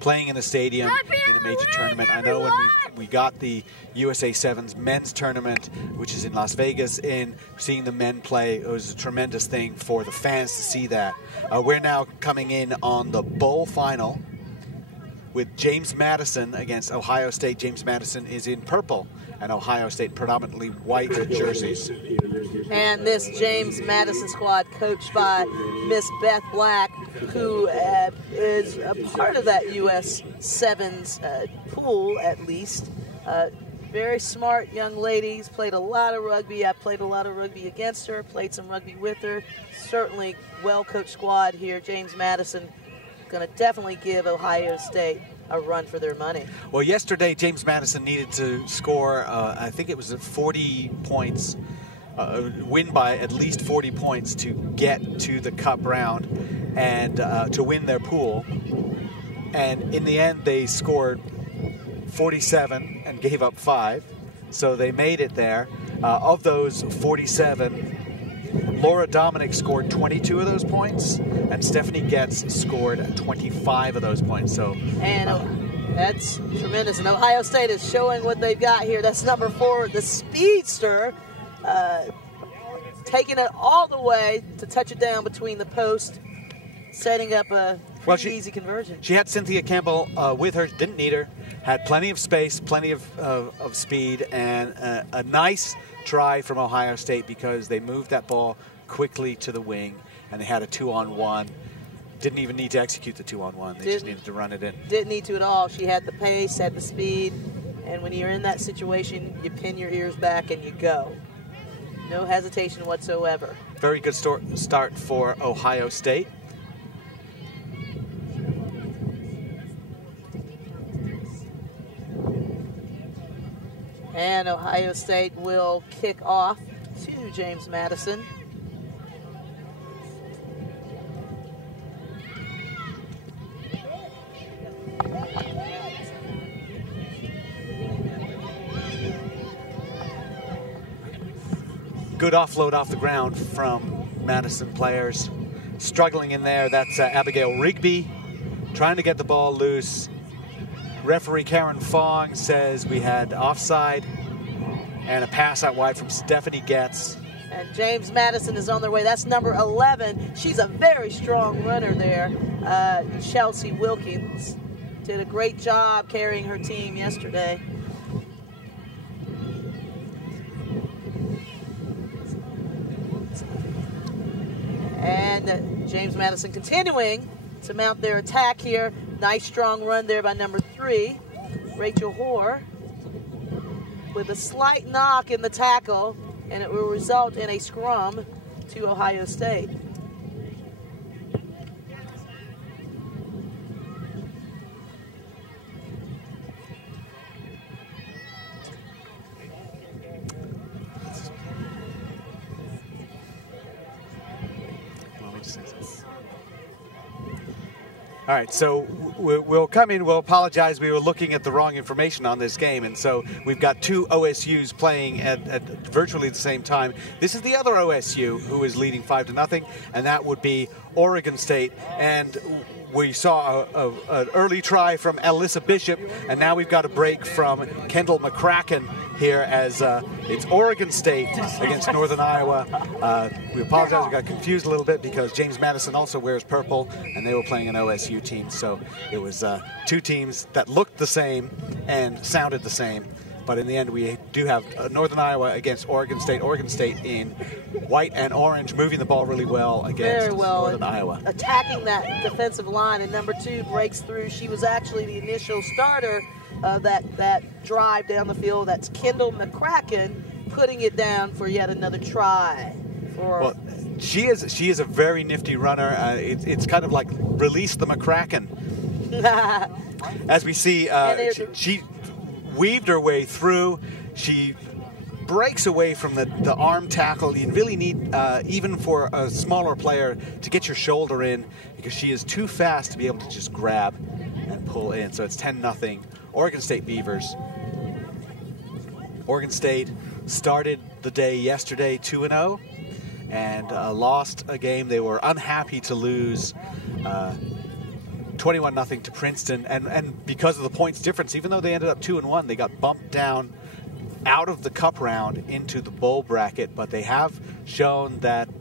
playing in a stadium in a major tournament. I know when we got the USA Sevens men's tournament, which is in Las Vegas, in seeing the men play, it was a tremendous thing for the fans to see that. We're now coming in on the bowl final with James Madison against Ohio State. James Madison is in purple, and Ohio State predominantly white jerseys. And this James Madison squad, coached by Miss Beth Black, who is a part of that US Sevens pool, at least. Very smart young ladies, played a lot of rugby. I played a lot of rugby against her, played some rugby with her. Certainly well-coached squad here. James Madison going to definitely give Ohio State a run for their money. Well, yesterday James Madison needed to score, I think it was 40 points, win by at least 40 points to get to the cup round and to win their pool. And in the end, they scored 47 and gave up 5. So they made it there. Of those 47, Laura Dominic scored 22 of those points, and Stephanie Getz scored 25 of those points. So, and that's tremendous. And Ohio State is showing what they've got here. That's number 4, the speedster, taking it all the way to touch it down between the post, setting up a easy conversion. She had Cynthia Campbell with her, didn't need her, had plenty of space, plenty of speed, and a nice try from Ohio State because they moved that ball quickly to the wing, and they had a 2-on-1. Didn't even need to execute the 2-on-1. They just needed to run it in. Didn't need to at all. She had the pace, had the speed, and when you're in that situation, you pin your ears back and you go. No hesitation whatsoever. Very good start for Ohio State. And Ohio State will kick off to James Madison. Good offload off the ground from Madison players. Struggling in there, that's Abigail Rugby trying to get the ball loose. Referee Karen Fong says we had offside, and a pass out wide from Stephanie Getz. And James Madison is on their way. That's number 11. She's a very strong runner there. Chelsea Wilkins did a great job carrying her team yesterday. And James Madison continuing to mount their attack here. Nice strong run there by number 3, Rachel Hoare, with a slight knock in the tackle, and it will result in a scrum to Ohio State. All right, so we'll come in, we'll apologize. We were looking at the wrong information on this game, and so we've got 2 OSUs playing at virtually the same time. This is the other OSU who is leading 5-0, and that would be Oregon State. And we saw an early try from Alyssa Bishop, and now we've got a break from Kendall McCracken here as it's Oregon State against Northern Iowa. We apologize, we got confused a little bit because James Madison also wears purple, and they were playing an OSU team, so it was 2 teams that looked the same and sounded the same. But in the end, we do have Northern Iowa against Oregon State. Oregon State in white and orange, moving the ball really well against Northern Iowa. Attacking that defensive line, and number 2 breaks through. She was actually the initial starter of that drive down the field. That's Kendall McCracken putting it down for yet another try. Well, she is a very nifty runner. It's kind of like release the McCracken. As we see, she weaved her way through. She breaks away from the arm tackle. You really need, even for a smaller player, to get your shoulder in because she is too fast to be able to just grab and pull in. So it's 10-0. Oregon State Beavers. Oregon State started the day yesterday 2-0 and lost a game they were unhappy to lose 21-0 to Princeton, and because of the points difference, even though they ended up 2-1, they got bumped down out of the cup round into the bowl bracket. But they have shown that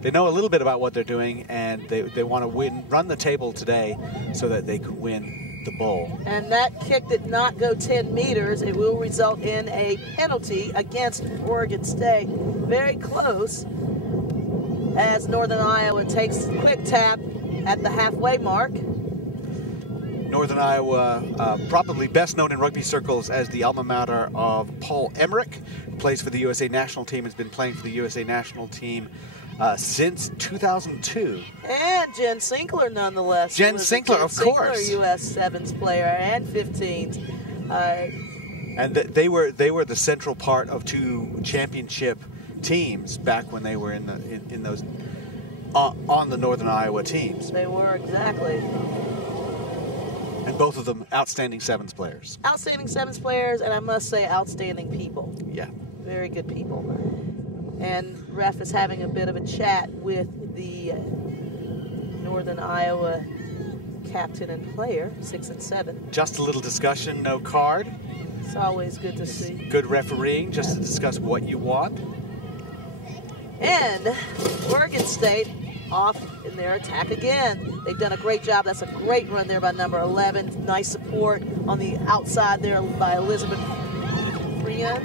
they know a little bit about what they're doing, and they want to run the table today so that they could win the bowl. And that kick did not go 10 meters. It will result in a penalty against Oregon State. Very close, as Northern Iowa takes a quick tap at the halfway mark. Northern Iowa, probably best known in rugby circles as the alma mater of Paul Emmerich, who plays for the USA National Team, has been playing for the USA National Team since 2002. And Jen Sinkler, nonetheless. Jen Sinkler, of course. U.S. Sevens player and 15s. And they were the central part of two championship teams back when they were in those on the Northern Iowa teams. They were, exactly. And both of them outstanding sevens players. Outstanding sevens players, and I must say, outstanding people. Yeah. Very good people. And ref is having a bit of a chat with the Northern Iowa captain and player, 6 and 7. Just a little discussion, no card. It's always good to see. Good refereeing, just to discuss what you want. And Oregon State off in their attack again. They've done a great job. That's a great run there by number 11. Nice support on the outside there by Elizabeth Freeman.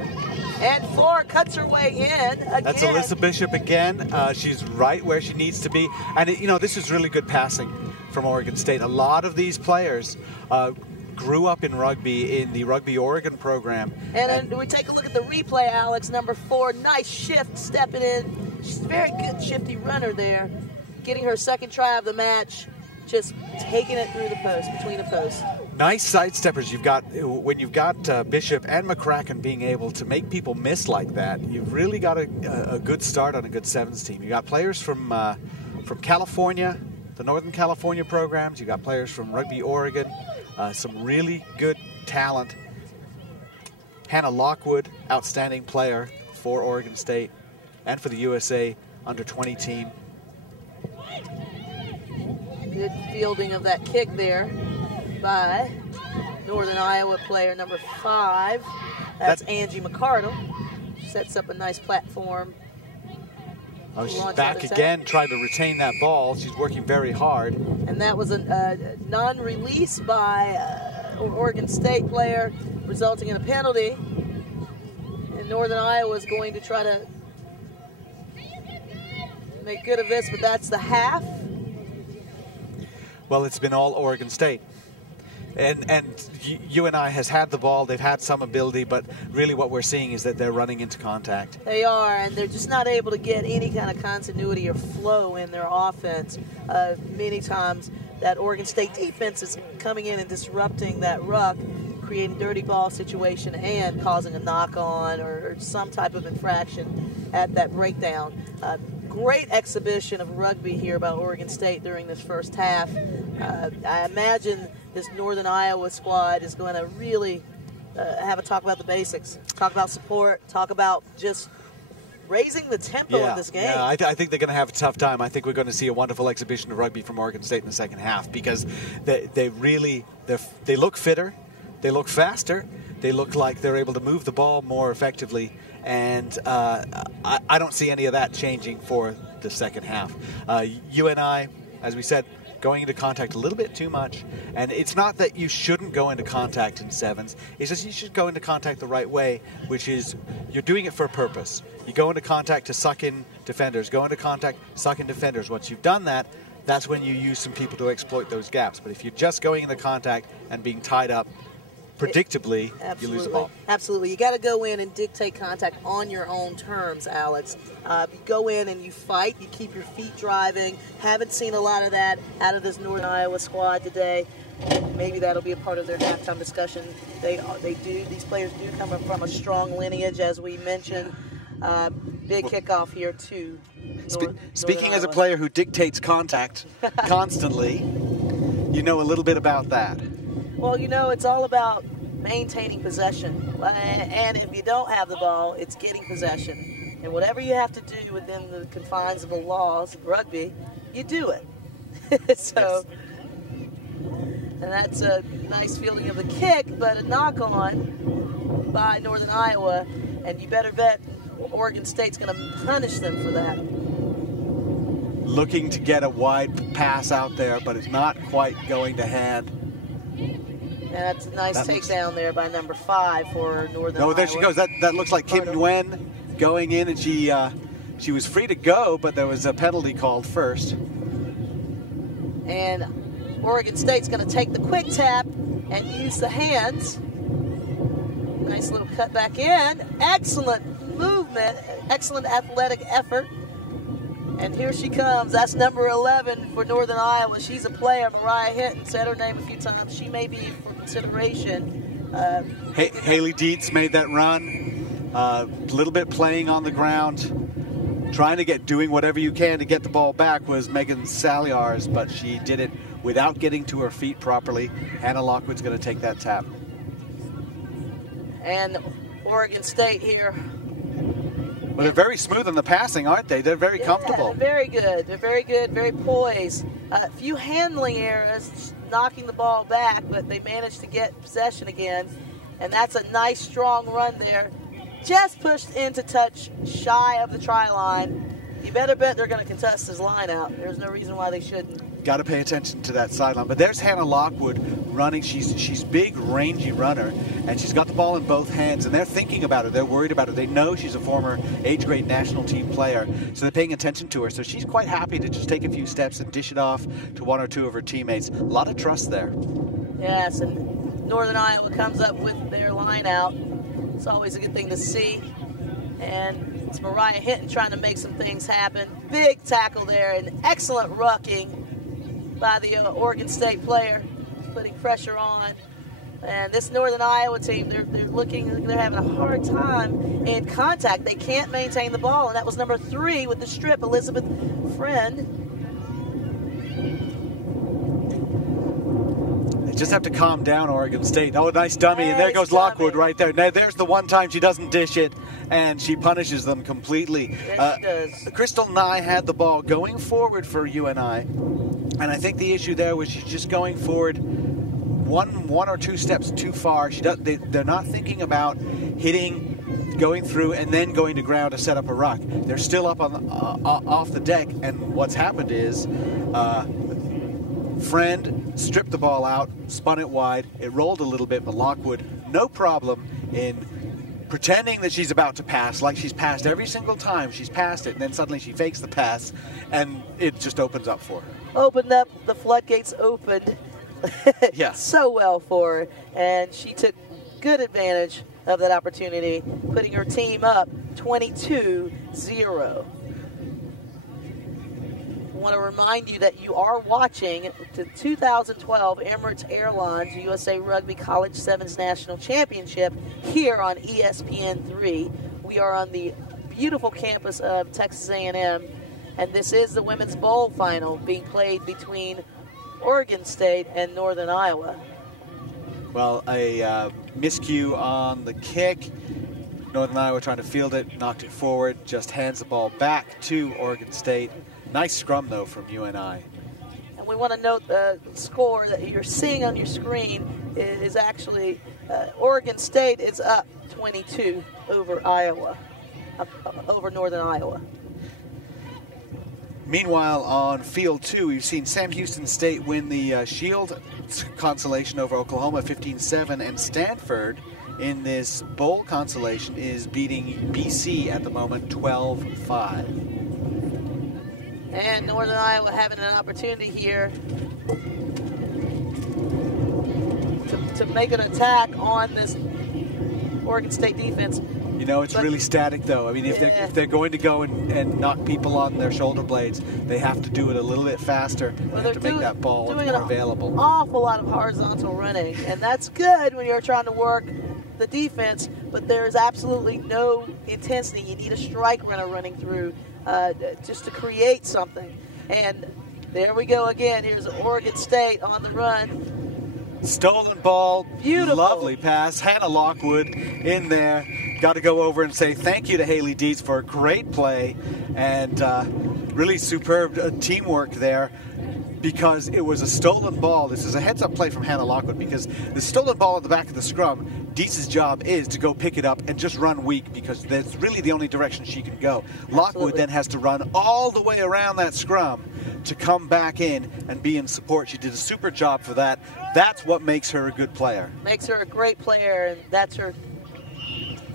And Flora cuts her way in again. That's Alyssa Bishop again. She's right where she needs to be. And, this is really good passing from Oregon State. A lot of these players grew up in rugby in the Rugby Oregon program. And we take a look at the replay, Alex. Number 4, nice shift, stepping in. She's a very good shifty runner there. Getting her second try of the match, just taking it through the post, between the posts. Nice sidesteppers. When you've got Bishop and McCracken being able to make people miss like that, you've really got a good start on a good sevens team. You got players from California, the Northern California programs. You got players from Rugby Oregon, some really good talent. Hannah Lockwood, outstanding player for Oregon State and for the USA under-20 team. Good fielding of that kick there by Northern Iowa player number 5. That's Angie McCardle. Sets up a nice platform. Oh, she's back again, trying to retain that ball. She's working very hard. And that was a non-release by Oregon State player, resulting in a penalty. And Northern Iowa is going to try to make good of this, but that's the half. Well, it's been all Oregon State. And UNI has had the ball. They've had some ability, but really what we're seeing is that they're running into contact. They are, and they're just not able to get any kind of continuity or flow in their offense. Many times that Oregon State defense is coming in and disrupting that ruck, creating dirty ball situation and causing a knock-on or some type of infraction at that breakdown. Great exhibition of rugby here by Oregon State during this first half. I imagine this Northern Iowa squad is going to really have a talk about the basics, talk about support, talk about just raising the tempo of this game. Yeah, I think they're going to have a tough time. I think we're going to see a wonderful exhibition of rugby from Oregon State in the second half because they look fitter, they look faster, they look like they're able to move the ball more effectively. And I don't see any of that changing for the second half. UNI, as we said, going into contact a little bit too much. And it's not that you shouldn't go into contact in sevens. It's just you should go into contact the right way, which is you're doing it for a purpose. You go into contact to suck in defenders. Go into contact, suck in defenders. Once you've done that, that's when you use some people to exploit those gaps. But if you're just going into contact and being tied up, predictably, you lose the ball. Absolutely. You got to go in and dictate contact on your own terms, Alex. You go in and you fight. You keep your feet driving. Haven't seen a lot of that out of this Northern Iowa squad today. Maybe that'll be a part of their halftime discussion. They do. These players do come from a strong lineage, as we mentioned. Big kickoff here, too. Speaking as a player who dictates contact constantly, you know a little bit about that. Well, it's all about maintaining possession. And if you don't have the ball, it's getting possession. And whatever you have to do within the confines of the laws of rugby, you do it. So, And that's a nice fielding of the kick, but a knock-on by Northern Iowa. And you better bet Oregon State's going to punish them for that. Looking to get a wide pass out there, but it's not quite going to hand. And that's a nice takedown there by number 5 for Northern Iowa. Oh, there she goes. That looks like Kim Nguyen going in, and she was free to go, but there was a penalty called first. And Oregon State's going to take the quick tap and use the hands. Nice little cut back in. Excellent movement. Excellent athletic effort. And here she comes. That's number 11 for Northern Iowa. She's a player. Mariah Hinton said her name a few times. She may be for consideration. Haley Dietz made that run. A little bit playing on the ground. Trying to doing whatever you can to get the ball back was Megan Salyars, but she did it without getting to her feet properly. Hannah Lockwood's going to take that tap. And Oregon State here. Well, they're very smooth in the passing, aren't they? They're very comfortable. They're very good. They're very good, very poised. A few handling errors, knocking the ball back, but they managed to get possession again. And that's a nice, strong run there. Just pushed into touch shy of the try line. You better bet they're going to contest his line out. There's no reason why they shouldn't. Got to pay attention to that sideline. But there's Hannah Lockwood running. She's big, rangy runner, and she's got the ball in both hands, and they're thinking about her. They're worried about her. They know she's a former age grade national team player, so they're paying attention to her. So she's quite happy to just take a few steps and dish it off to one or two of her teammates. A lot of trust there. Yes, and Northern Iowa comes up with their line out. It's always a good thing to see. And it's Mariah Hinton trying to make some things happen. Big tackle there, and excellent rucking by the Oregon State player, putting pressure on. And this Northern Iowa team, they're having a hard time in contact. They can't maintain the ball, and that was number 3 with the strip, Elizabeth Friend. Just have to calm down, Oregon State. Oh, nice dummy, and there goes Lockwood right there. Now, there's the one time she doesn't dish it, and she punishes them completely. Yes, she does. Crystal Nye had the ball going forward for UNI, and I think the issue there was she's just going forward one or two steps too far. They're not thinking about hitting, going through, and then going to ground to set up a ruck. They're still up on off the deck, and what's happened is Friend stripped the ball out, spun it wide. It rolled a little bit, but Lockwood, no problem in pretending that she's about to pass, like she's passed every single time she's passed it, and then suddenly she fakes the pass, and it just opens up for her. Opened up, the floodgates opened. Yeah. So well for her, and she took good advantage of that opportunity, putting her team up 22-0. I want to remind you that you are watching the 2012 Emirates Airlines USA Rugby College Sevens National Championship here on ESPN3. We are on the beautiful campus of Texas A&M, and this is the Women's Bowl final being played between Oregon State and Northern Iowa. Well, a miscue on the kick. Northern Iowa trying to field it, knocked it forward, just hands the ball back to Oregon State. Nice scrum, though, from UNI. And we want to note the score that you're seeing on your screen is actually Oregon State is up 22 over Iowa, over Northern Iowa. Meanwhile, on field 2, we've seen Sam Houston State win the Shield consolation over Oklahoma 15-7, and Stanford in this bowl consolation is beating BC at the moment 12-5. And Northern Iowa having an opportunity here to make an attack on this Oregon State defense. You know, it's really static, though. I mean, if they're going to go and knock people on their shoulder blades, they have to do it a little bit faster. They have to make that ball more available. An awful lot of horizontal running, and that's good when you're trying to work the defense, but there's absolutely no intensity. You need a strike runner running through just to create something. And there we go again. Here's Oregon State on the run. Stolen ball. Beautiful. Lovely pass. Hannah Lockwood in there. Got to go over and say thank you to Haley Dietz for a great play and really superb teamwork there. because it was a stolen ball. This is a heads-up play from Hannah Lockwood, because the stolen ball at the back of the scrum, Deese's job is to go pick it up and just run weak, because that's really the only direction she can go. Lockwood then has to run all the way around that scrum to come back in and be in support. She did a super job for that. That's what makes her a good player. Makes her a great player, and that's her,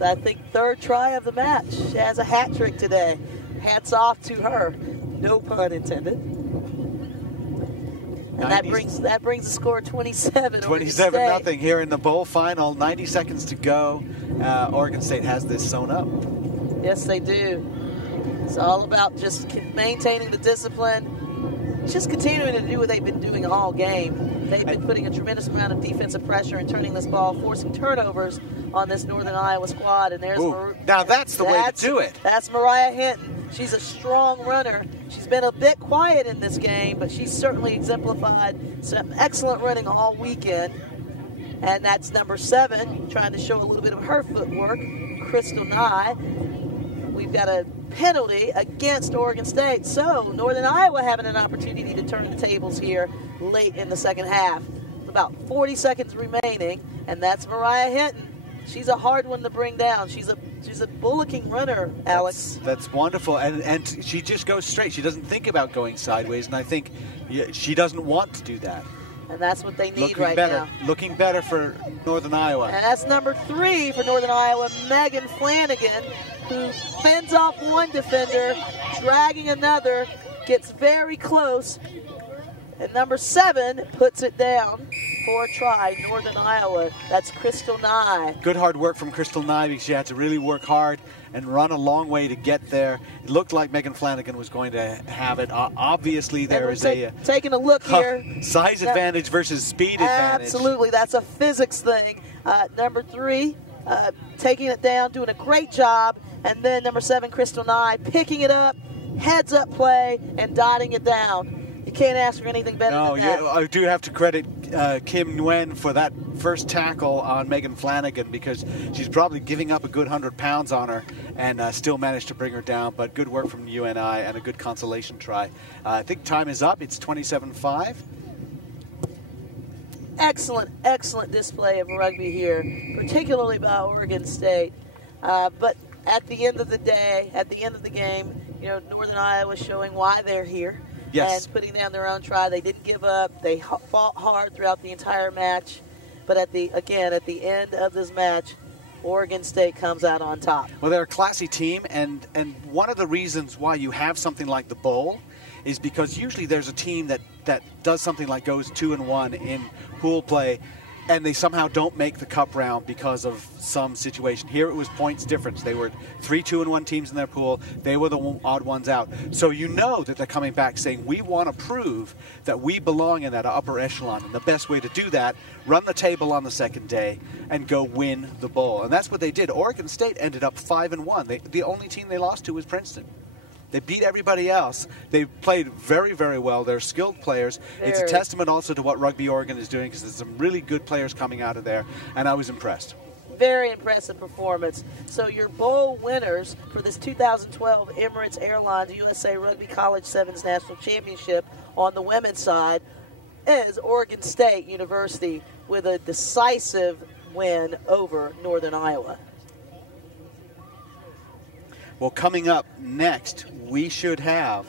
I think, third try of the match. She has a hat trick today. Hats off to her. No pun intended. And that brings the score 27. 27-0 here in the bowl final. 90 seconds to go. Oregon State has this sewn up. Yes, they do. It's all about just maintaining the discipline, just continuing to do what they've been doing all game. They've been putting a tremendous amount of defensive pressure and turning this ball, forcing turnovers on this Northern Iowa squad. And there's now that's the way to do it. That's Mariah Hinton. She's a strong runner. She's been a bit quiet in this game, but she's certainly exemplified some excellent running all weekend. And that's number 7, trying to show a little bit of her footwork, Crystal Nye. We've got a penalty against Oregon State, so Northern Iowa having an opportunity to turn the tables here late in the second half. About 40 seconds remaining, and that's Mariah Hinton. She's a hard one to bring down. She's a bullocking runner, Alex. That's wonderful, and she just goes straight. She doesn't think about going sideways, and I think she doesn't want to do that. And that's what they need now. Looking better for Northern Iowa. And that's number 3 for Northern Iowa, Megan Flanagan, who fends off one defender, dragging another, gets very close, and number 7 puts it down for a try, Northern Iowa. That's Crystal Nye. Good hard work from Crystal Nye, because she had to really work hard and run a long way to get there. It looked like Megan Flanagan was going to have it. Obviously, there is taking a look here. Size advantage versus speed advantage. Absolutely, that's a physics thing. Number 3 taking it down, doing a great job, and then number 7, Crystal Nye, picking it up, heads up play, and dotting it down. You can't ask for anything better than that. I do have to credit Kim Nguyen for that first tackle on Megan Flanagan, because she's probably giving up a good 100 pounds on her and still managed to bring her down. But good work from UNI and a good consolation try. I think time is up. It's 27-5. Excellent display of rugby here, particularly by Oregon State. But at the end of the day, at the end of the game, Northern Iowa showing why they're here. Yes. And putting down their own try. They didn't give up. They fought hard throughout the entire match. But at the end of this match, Oregon State comes out on top. Well, they're a classy team, and one of the reasons why you have something like the bowl is because usually there's a team that does something like goes 2-1 in pool play, and they somehow don't make the cup round because of some situation. Here it was points difference. They were 3 2-1 teams in their pool. They were the odd ones out. So you know that they're coming back saying, we want to prove that we belong in that upper echelon. And the best way to do that, run the table on the second day and go win the bowl. And that's what they did. Oregon State ended up 5-1. The only team they lost to was Princeton. They beat everybody else. They played very, very well. They're skilled players. It's a testament also to what Rugby Oregon is doing, because there's some really good players coming out of there, and I was impressed. Very impressive performance. So your bowl winners for this 2012 Emirates Airlines USA Rugby College Sevens National Championship on the women's side is Oregon State University with a decisive win over Northern Iowa. Well, coming up next, we should have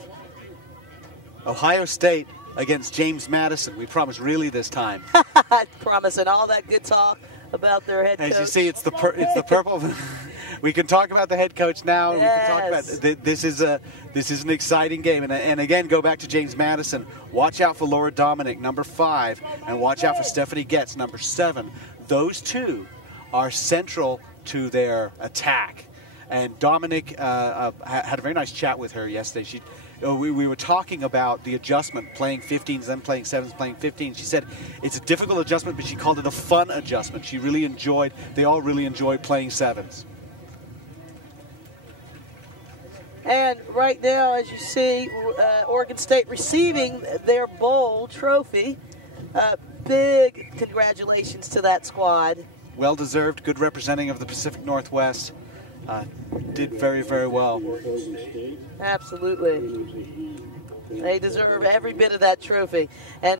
Ohio State against James Madison. We promise really this time. I promise, and all that good talk about their head coach. As you see, it's the purple. We can talk about the head coach now. Yes. We can talk about this is an exciting game. And again, go back to James Madison. Watch out for Laura Dominic, number 5, and watch out for Stephanie Getz, number 7. Those two are central to their attack. And Dominic had a very nice chat with her yesterday. We were talking about the adjustment, playing 15s, then playing 7s, playing 15s. She said it's a difficult adjustment, but she called it a fun adjustment. They all really enjoyed playing 7s. And right now, as you see, Oregon State receiving their bowl trophy. Big congratulations to that squad. Well-deserved, good representing of the Pacific Northwest. Did very, very well. Absolutely. They deserve every bit of that trophy. And